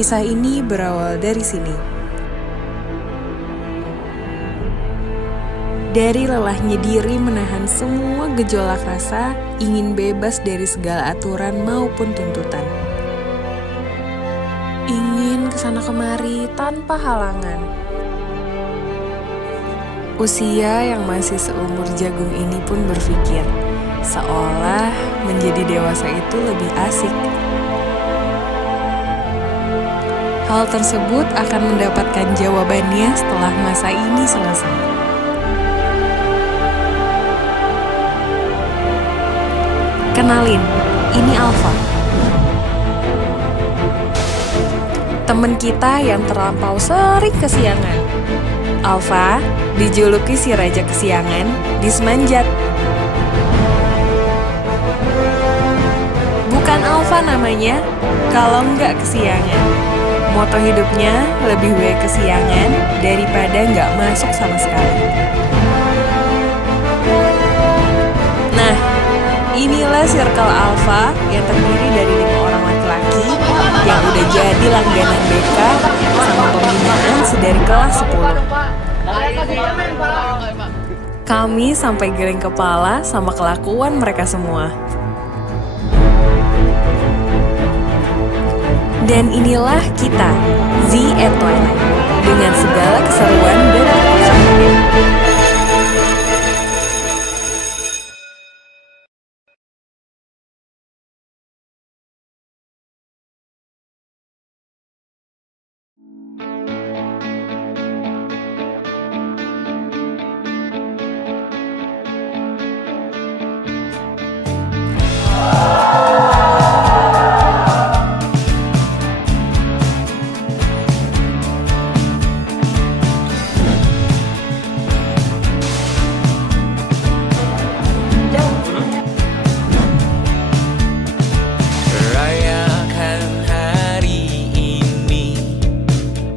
kisah ini berawal dari sini. Dari lelahnya diri menahan semua gejolak rasa, ingin bebas dari segala aturan maupun tuntutan. Ingin kesana kemari tanpa halangan. Usia yang masih seumur jagung ini pun berpikir, seolah menjadi dewasa itu lebih asik. Hal tersebut akan mendapatkan jawabannya setelah masa ini selesai. Kenalin, ini Alfa. Temen kita yang terlampau sering kesiangan. Alfa dijuluki si raja kesiangan di Semanjat. Bukan Alfa namanya, kalau nggak kesiangan. Moto hidupnya lebih baik kesiangan daripada nggak masuk sama sekali. Nah, inilah circle Alfa yang terdiri dari 5 orang laki-laki yang udah jadi langganan BK sama pembinaan sedari kelas 10. Kami sampai geleng kepala sama kelakuan mereka semua. Dan inilah kita, Z at Twilight, dengan segala keseruan dan kekosongannya.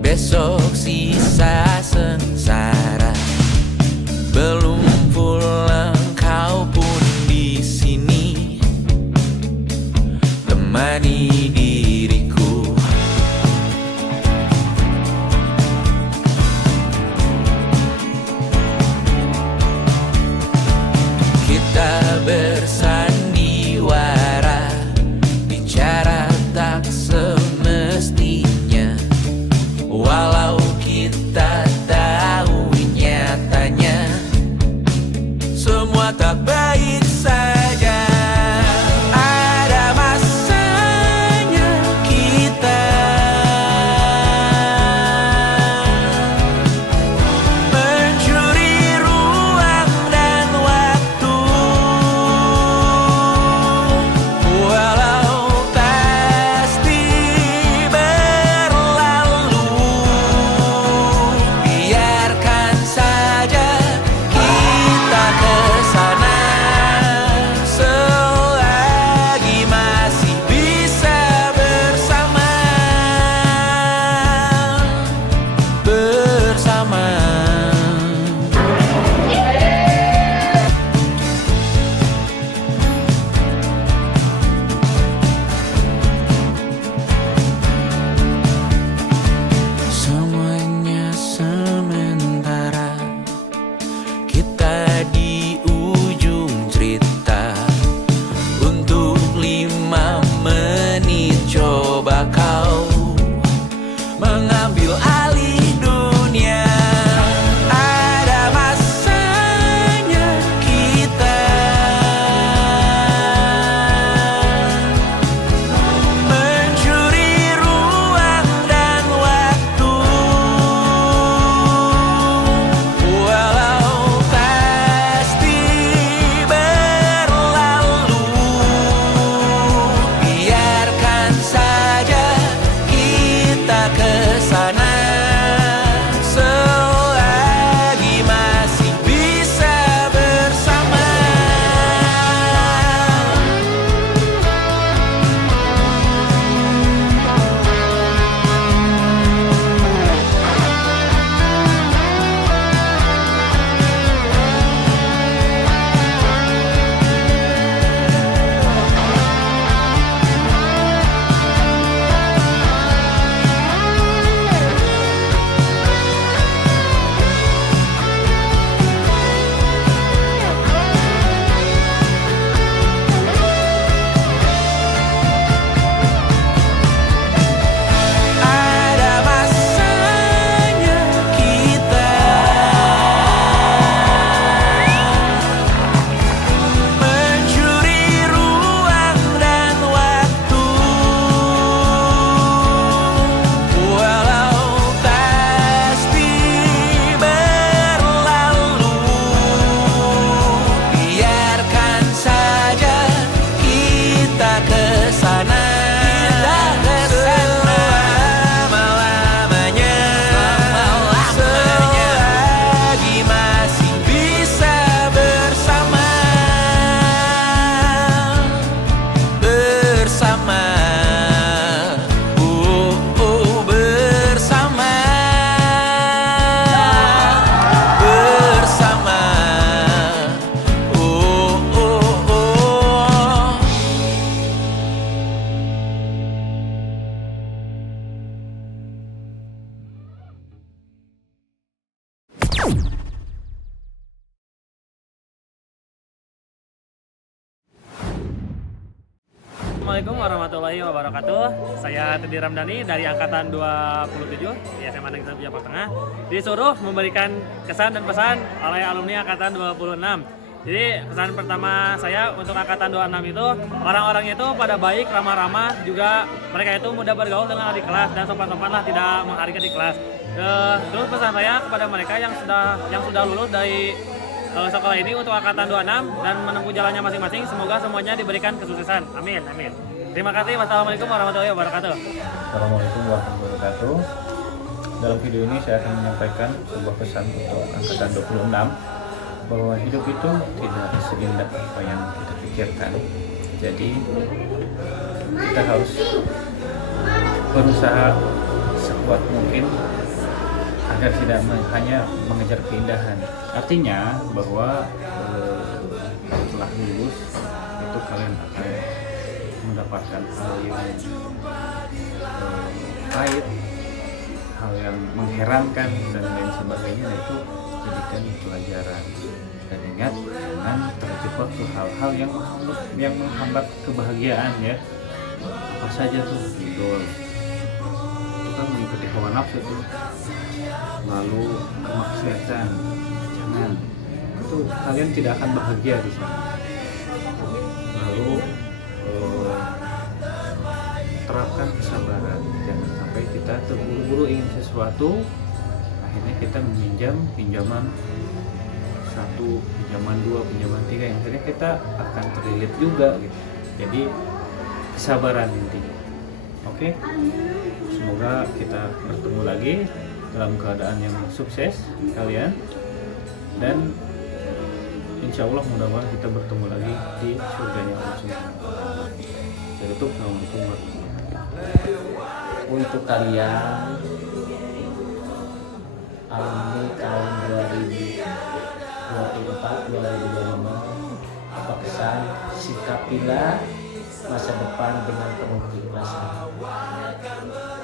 Besok sisa sengsara, belum pulang kau pun di sini, temani diriku. Kita bersandiwara, bicara tak semestinya. Walau kita tahu nyatanya semua tak baik saja. Ada masanya kita mencuri ruang dan waktu. Walau pasti berlalu, biarkan saja kita kesana. Assalamualaikum warahmatullahi wabarakatuh. Saya Teddy Ramdhani dari angkatan 27 di SMA Negeri 1 Jawa Tengah. Disuruh memberikan kesan dan pesan oleh alumni angkatan 26. Jadi kesan pertama saya untuk angkatan 26 itu orang-orangnya itu pada baik, ramah-ramah, juga mereka itu mudah bergaul dengan adik kelas dan sopan-sopan lah, tidak menghargai di kelas. Terus pesan saya kepada mereka yang sudah lulus dari sekolah ini untuk angkatan 26 dan menempuh jalannya masing-masing, semoga semuanya diberikan kesuksesan. Amin, amin. Terima kasih. Wassalamualaikum warahmatullahi wabarakatuh. Assalamualaikum warahmatullahi wabarakatuh. Dalam video ini saya akan menyampaikan sebuah pesan untuk angkatan 26 bahwa hidup itu tidak seindah apa yang kita pikirkan. Jadi kita harus berusaha sekuat mungkin agar tidak hanya mengejar keindahan. Artinya bahwa setelah lulus itu kalian akan mendapatkan hal yang pahit, hal yang mengherankan dan lain sebagainya, dan itu jadikan pelajaran. Dan ingat, jangan terjebak ke hal-hal yang menghambat kebahagiaan ya. Apa saja tuh idol, itu kan mengikuti hawa nafsu tuh, lalu kemaksiatan, jangan, itu kalian tidak akan bahagia di sana. Lalu terapkan kesabaran, jangan sampai kita terburu-buru ingin sesuatu, akhirnya kita meminjam pinjaman 1, pinjaman 2, pinjaman 3, yang akhirnya kita akan terlilit juga gitu. Jadi kesabaran intinya. Oke, semoga kita bertemu lagi dalam keadaan yang sukses kalian, dan insya Allah mudah-mudahan kita bertemu lagi di surganya Allah Subhanahu wa Ta'ala. Saya tutup. Assalamualaikum warahmatullahi wabarakatuh. Untuk kalian alumni tahun 2024-2025, apa kesan? Sikapilah masa depan dengan penuh keikhlasan.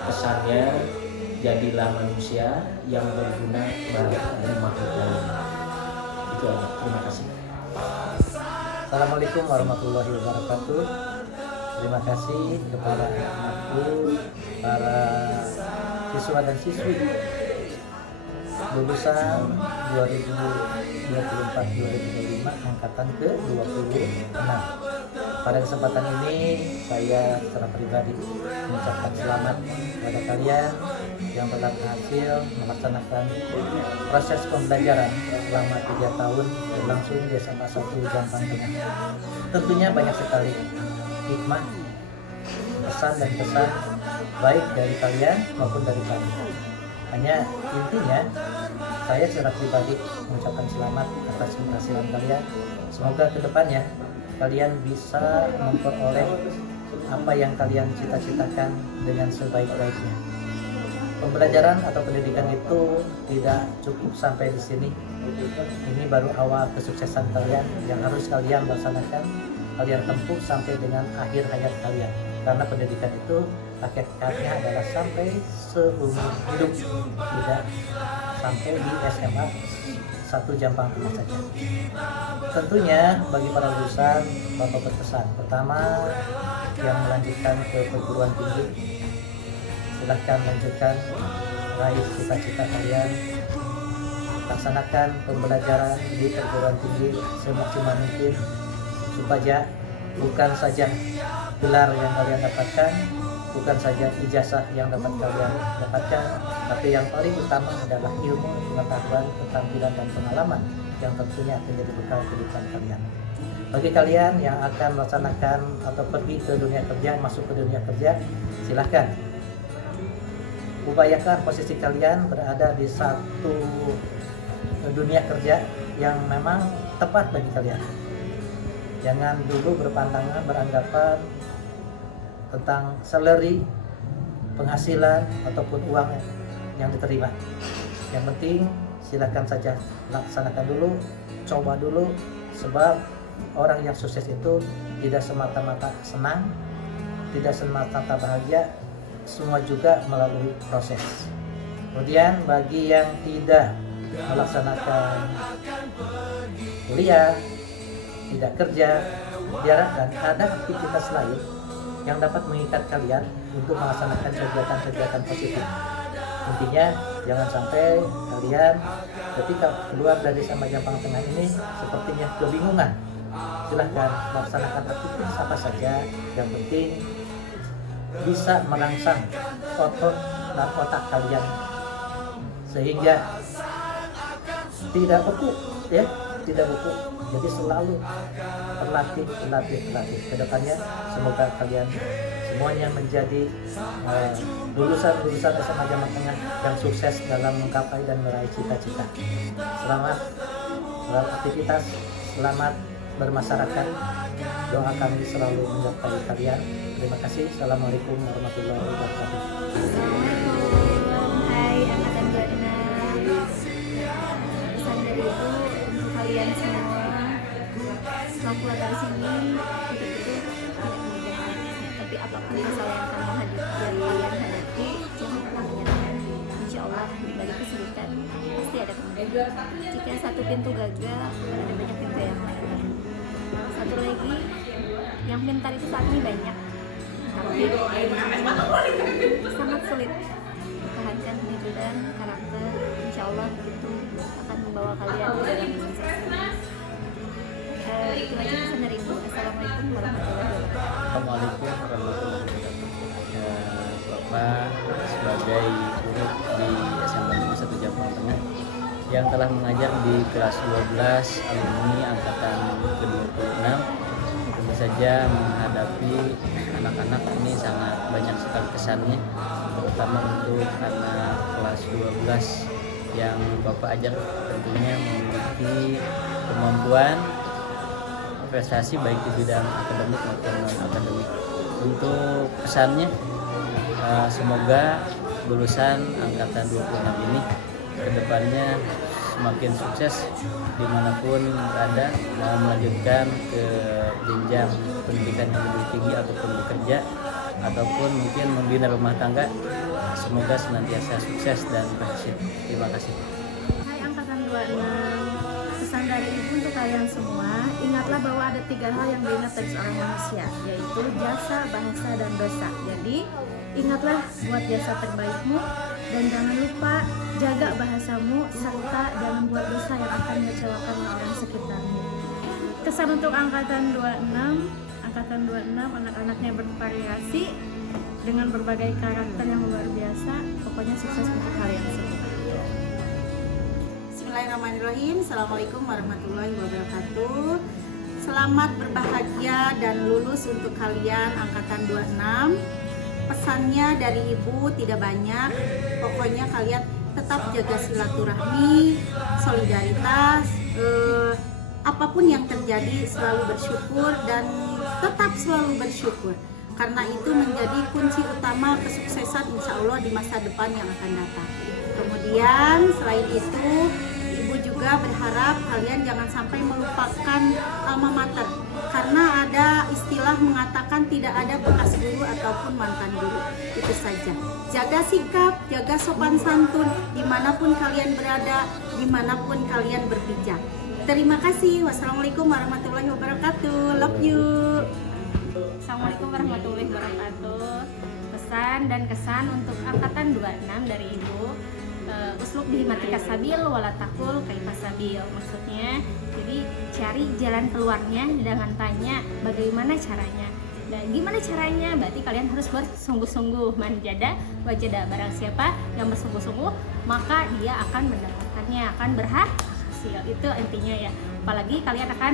Pesannya, jadilah manusia yang berguna bagi makhluk lain. Itu aja. Terima kasih. Assalamualaikum warahmatullahi wabarakatuh. Terima kasih kepada anak-anakku, para siswa dan siswi lulusan 2024-2025 angkatan ke-26. Pada kesempatan ini saya secara pribadi mengucapkan selamat kepada kalian yang telah berhasil melaksanakan proses pembelajaran selama 3 tahun berlangsung di SMA 1 Jampang Tengah. Tentunya banyak sekali hikmah, pesan dan pesan baik dari kalian maupun dari kami. Hanya intinya saya secara pribadi mengucapkan selamat atas keberhasilan kalian. Semoga kedepannya kalian bisa memperoleh apa yang kalian cita-citakan dengan sebaik-baiknya. Pembelajaran atau pendidikan itu tidak cukup sampai di sini. Ini baru awal kesuksesan kalian yang harus kalian laksanakan, kalian tempuh sampai dengan akhir hayat kalian. Karena pendidikan itu hakikatnya adalah sampai seumur hidup, tidak sampai di SMA 1 Jampang Tengah saja. Tentunya bagi para lulusan, Bapak berpesan, pertama yang melanjutkan ke perguruan tinggi, silahkan lanjutkan, raih cita-cita kalian, laksanakan pembelajaran di perguruan tinggi semaksimal mungkin, supaya bukan saja gelar yang kalian dapatkan, bukan saja ijazah yang dapat kalian dapatkan, tapi yang paling utama adalah ilmu, pengetahuan, keterampilan, dan pengalaman yang tentunya akan jadi bekal kehidupan kalian. Bagi kalian yang akan melaksanakan atau pergi ke dunia kerja, masuk ke dunia kerja, silahkan upayakan posisi kalian berada di satu dunia kerja yang memang tepat bagi kalian. Jangan dulu berpandangan, beranggapan tentang salary, penghasilan, ataupun uang yang diterima. Yang penting silakan saja laksanakan dulu, coba dulu, sebab orang yang sukses itu tidak semata-mata senang, tidak semata-mata bahagia, semua juga melalui proses. Kemudian bagi yang tidak melaksanakan kuliah, tidak kerja, diharapkan ada aktivitas lain yang dapat mengikat kalian untuk melaksanakan kegiatan-kegiatan positif. Intinya jangan sampai kalian ketika keluar dari SMA Jampang Tengah ini sepertinya kebingungan. Silahkan laksanakan aktivitas apa saja, yang penting bisa merangsang otot dan otak kalian sehingga tidak beku, ya, tidak beku. Jadi selalu berlatih. Kedepannya semoga kalian semuanya menjadi lulusan SMA Jampang Tengah yang sukses dalam menggapai dan meraih cita-cita. Selamat beraktivitas, selamat bermasyarakat. Doa kami selalu menyertai kalian. Terima kasih. Assalamualaikum warahmatullahi wabarakatuh. Hai angkatan 26. Pesan dari Ibu untuk kalian semua, setelah keluar dari sini hidup itu tidak mudah, tapi apapun masalah yang kalian hadapi, jangan pernah menyerah. Insya Allah di balik kesulitan pasti ada kemudahan. Jika satu pintu gagal, ada banyak pintu yang lain. Satu lagi, yang pintar itu saat ini banyak, tapi sangat sulit. Pertahankan diri dan karakter, insya Allah itu akan membawa kalian ke dalam sukses. Itu aja pesan dari Ibu. Assalamualaikum warahmatullahi wabarakatuh. Assalamualaikum warahmatullahi wabarakatuh. Bapak sebagai guru di SMA Negeri 1 Jampang Tengah yang telah mengajar di kelas 12 alumni angkatan ke-26, tentu saja menghadapi anak-anak ini sangat banyak sekali kesannya, terutama untuk anak kelas 12 yang Bapak ajar tentunya memiliki kemampuan prestasi baik di bidang akademik maupun non akademik. Untuk pesannya, semoga lulusan angkatan 26 ini kedepannya semakin sukses dimanapun berada, mau melanjutkan ke jenjang pendidikan yang lebih tinggi ataupun bekerja ataupun mungkin membina rumah tangga. Semoga senantiasa sukses dan berhasil. Terima kasih. Hai angkatan 26, pesan dari Ibu untuk kalian semua, ingatlah bahwa ada 3 hal yang diingat dari seorang manusia, yaitu jasa, bahasa, dan dosa. Jadi ingatlah buat jasa terbaikmu dan jangan lupa jaga bahasamu serta jangan buat dosa yang akan mengecewakan orang sekitarmu. Kesan untuk angkatan 26 anak-anaknya bervariasi dengan berbagai karakter yang luar biasa. Pokoknya sukses untuk kalian semua. Bismillahirrahmanirrahim. Assalamualaikum warahmatullahi wabarakatuh. Selamat berbahagia dan lulus untuk kalian angkatan 26. Pesannya dari Ibu tidak banyak. Pokoknya kalian tetap jaga silaturahmi, solidaritas, apapun yang terjadi selalu bersyukur dan tetap selalu bersyukur. Karena itu menjadi kunci utama kesuksesan insya Allah di masa depan yang akan datang. Kemudian selain itu, Ibu juga berharap kalian jangan sampai melupakan alma mater. Karena ada istilah mengatakan tidak ada bekas guru ataupun mantan guru. Itu saja. Jaga sikap, jaga sopan santun, dimanapun kalian berada, dimanapun kalian berpijak. Terima kasih. Wassalamualaikum warahmatullahi wabarakatuh. Love you. Assalamualaikum warahmatullahi wabarakatuh. Pesan dan kesan untuk angkatan 26 dari Ibu. Uslub dihimati sabil wala takul kaifa sabil. Maksudnya jadi cari jalan keluarnya, jangan tanya bagaimana caranya. Dan gimana caranya? Berarti kalian harus bersungguh-sungguh. Man jada wajada, barang siapa yang bersungguh-sungguh maka dia akan mendapatkannya, akan berhasil. Itu intinya ya. Apalagi kalian akan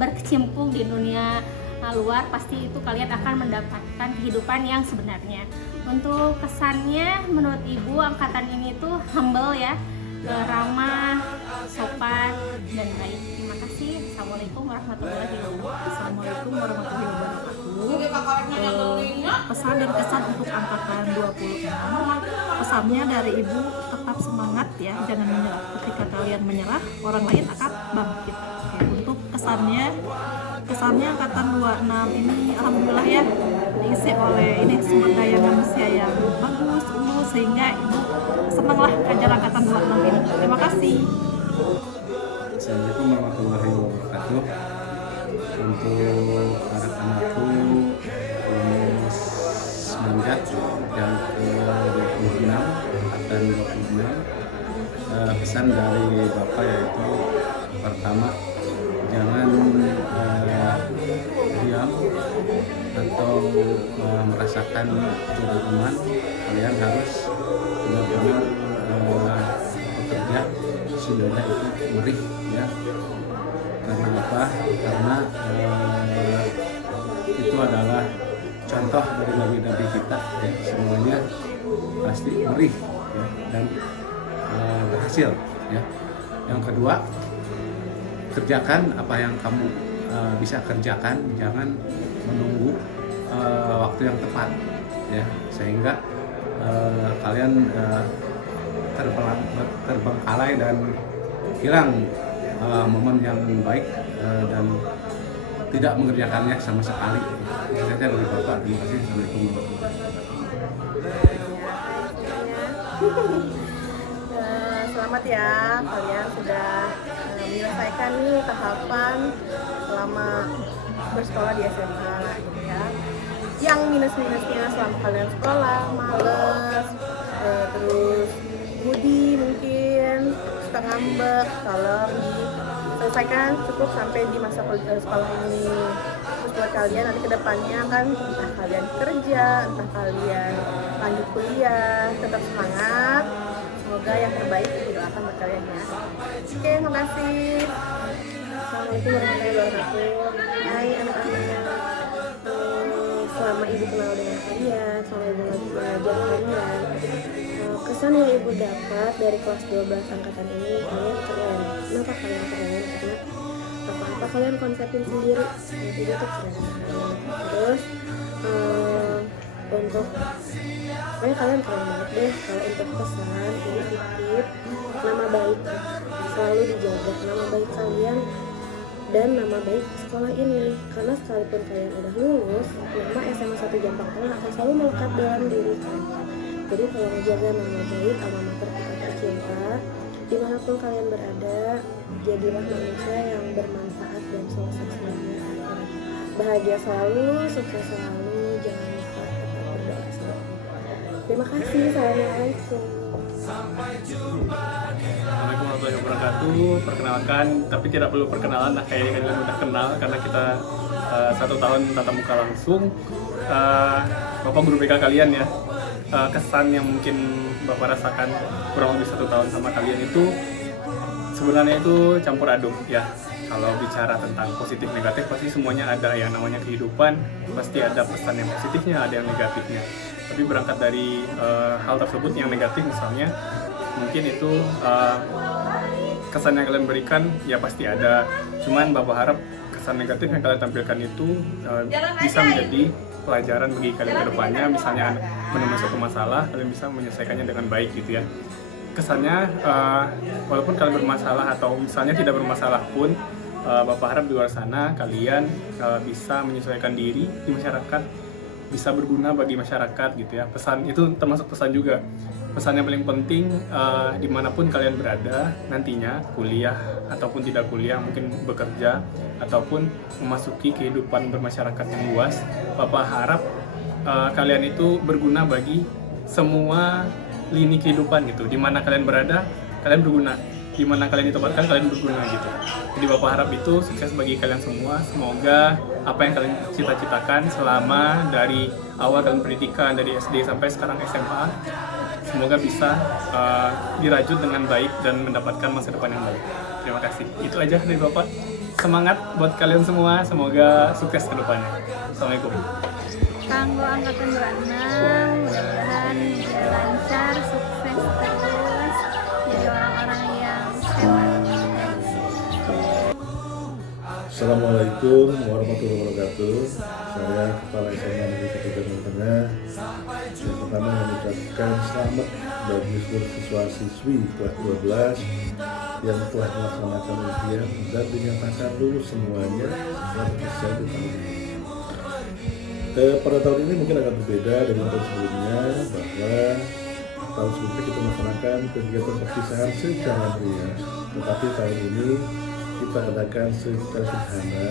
berkecimpung di dunia luar, pasti itu kalian akan mendapatkan kehidupan yang sebenarnya. Untuk kesannya menurut Ibu angkatan ini tuh humble ya, ramah, sopan, dan baik. Terima kasih. Assalamualaikum warahmatullahi wabarakatuh. Assalamualaikum warahmatullahi wabarakatuh. Pesan dan kesan untuk angkatan 26. Pesannya dari Ibu, tetap semangat ya, jangan menyerah. Ketika kalian menyerah, orang lain akan bangkit. Oke, untuk kesannya angkatan 26 ini alhamdulillah ya diisi oleh ini sumber daya manusia yang bagus, unggul, sehingga Ibu senanglah ngajar angkatan 26 ini. Terima kasih. Assalamualaikum warahmatullahi wabarakatuh. untuk anak-anakku lulus manjat yang ke-26 angkatan 26. Pesan dari Bapak yaitu pertama, jangan diam atau merasakan kegagalan. Kalian harus benar-benar bekerja sehingga itu murih ya. Karena apa? Karena itu adalah contoh dari nabi-nabi kita ya. Semuanya pasti murih ya, dan berhasil ya. Yang kedua, kerjakan apa yang kamu bisa kerjakan, jangan menunggu waktu yang tepat ya, sehingga kalian terbengkalai dan hilang momen yang baik dan tidak mengerjakannya sama sekali. Itu saja dari Bapak. Terima kasih. Assalamualaikum warahmatullahi wabarakatuh. Selamat ya, kalian sudah menyelesaikan nih tahapan selama bersekolah di SMA gitu ya. Yang minus-minusnya selama kalian sekolah, males, terus moody mungkin, suka ngambek, tolong diselesaikan cukup sampai di masa sekolah ini. Terus buat kalian nanti kedepannya kan, entah kalian kerja, entah kalian lanjut kuliah, tetap semangat. Semoga yang terbaik didoakan buat kalian ya. Oke, terima kasih. Assalamualaikum warahmatullahi wabarakatuh. Hai anak-anak. Selama ibu kenal dengan kalian, selama ibu mengajar kalian, kesan yang ibu dapat dari kelas 12 angkatan ini, kalian keren. Kenapa kalian keren? Karena apa-apa kalian konsepin sendiri. Itu tuh keren. Terus untuk pokoknya kalian keren banget deh. Kalau untuk pesan ini titip nama baik, selalu dijaga nama baik kalian dan nama baik sekolah ini, karena sekalipun kalian udah lulus, nama SMA 1 Jampang Tengah akan selalu melekat dalam diri kalian. Jadi kalau menjaga nama baik alma mater kita tercinta, dimanapun kalian berada, jadilah manusia yang bermanfaat dan sukses selamanya. Bahagia selalu, sukses selalu, jangan lupa tetap berdoa selalu. Terima kasih. Assalamualaikum. Assalamualaikum warahmatullahi wabarakatuh. Perkenalkan, tapi tidak perlu perkenalan lah, kayaknya kalian udah kenal karena kita 1 tahun tatap muka langsung. Bapak guru BK kalian ya, kesan yang mungkin Bapak rasakan kurang lebih 1 tahun sama kalian itu sebenarnya itu campur aduk ya. Kalau bicara tentang positif negatif pasti semuanya ada, yang namanya kehidupan pasti ada pesan yang positifnya, ada yang negatifnya. Tapi berangkat dari hal tersebut yang negatif misalnya, mungkin itu kesan yang kalian berikan ya pasti ada. Cuman Bapak harap kesan negatif yang kalian tampilkan itu bisa menjadi pelajaran bagi kalian ke depannya. Misalnya menemukan suatu masalah, kalian bisa menyelesaikannya dengan baik gitu ya. Kesannya walaupun kalian bermasalah atau misalnya tidak bermasalah pun, Bapak harap di luar sana kalian bisa menyesuaikan diri di masyarakat, bisa berguna bagi masyarakat gitu ya. Pesan itu termasuk pesan juga. Pesan yang paling penting dimanapun kalian berada nantinya, kuliah ataupun tidak kuliah, mungkin bekerja ataupun memasuki kehidupan bermasyarakat yang luas, Bapak harap kalian itu berguna bagi semua lini kehidupan gitu. Dimana kalian berada, kalian berguna. Dimana kalian ditempatkan, kalian berguna gitu. Jadi Bapak harap itu sukses bagi kalian semua. Semoga apa yang kalian cita-citakan selama dari awal kalian pendidikan dari SD sampai sekarang SMA, semoga bisa dirajut dengan baik dan mendapatkan masa depan yang baik. Terima kasih. Itu aja dari Bapak. Semangat buat kalian semua. Semoga sukses ke depannya. Assalamualaikum. Tanggo angkatan 26, mudah-mudahan lancar, sukses terus, jadi orang-orang yang hebat. Assalamualaikum warahmatullahi wabarakatuh. Saya Kepala SMA Negeri 1 Jampang Tengah. Yang pertama mengucapkan selamat bagi seluruh siswa-siswi kelas 12 yang telah melaksanakan ujian dan dinyatakan lulus semuanya setelah selesai di tahun ini. Pada tahun ini mungkin agak berbeda dari tahun sebelumnya, bahwa tahun sebelumnya kita melaksanakan kegiatan perpisahan secara meriah, tetapi tahun ini kita adakan secara sederhana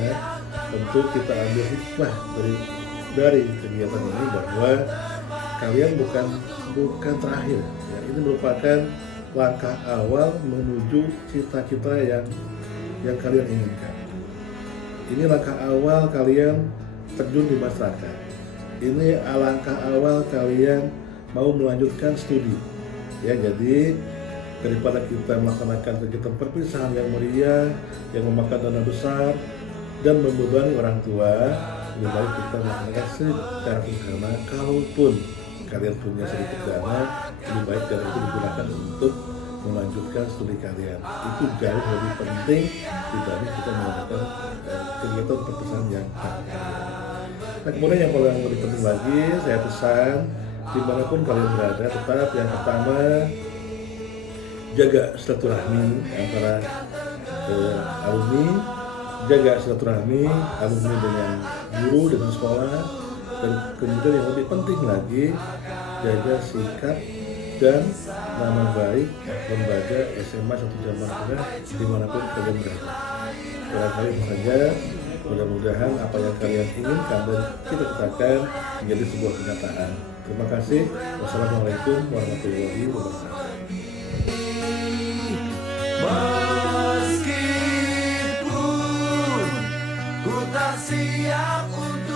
tentu kita ambil hikmah dari kegiatan ini bahwa kalian bukan terakhir. Ya, ini merupakan langkah awal menuju cita-cita yang kalian inginkan. Ini langkah awal kalian terjun di masyarakat. Ini langkah awal kalian mau melanjutkan studi. Ya, jadi daripada kita melaksanakan kegiatan perpisahan yang meriah, yang memakan dana besar dan membebani orang tua, lebih baik kita melaksanakan secara sederhana. Kalaupun kalian punya sedikit dana, lebih baik dana itu digunakan untuk melanjutkan studi kalian. Itu jauh lebih penting dibanding kita melakukan kegiatan perpisahan yang Nah, kemudian yang paling lebih penting lagi, saya pesan dimanapun kalian berada, tetap yang pertama jaga silaturahmi antara alumni, jaga silaturahmi alumni dengan guru, dengan sekolah, dan kemudian yang lebih penting lagi jaga sikap dan nama baik lembaga SMA 1 Jamban Tengah dimanapun kalian berada. Barangkali itu saja, mudah-mudahan apa yang kalian inginkan dan cita-citakan menjadi sebuah kenyataan. Terima kasih. Wassalamualaikum warahmatullahi wabarakatuh. Meskipun ku tak siap untuk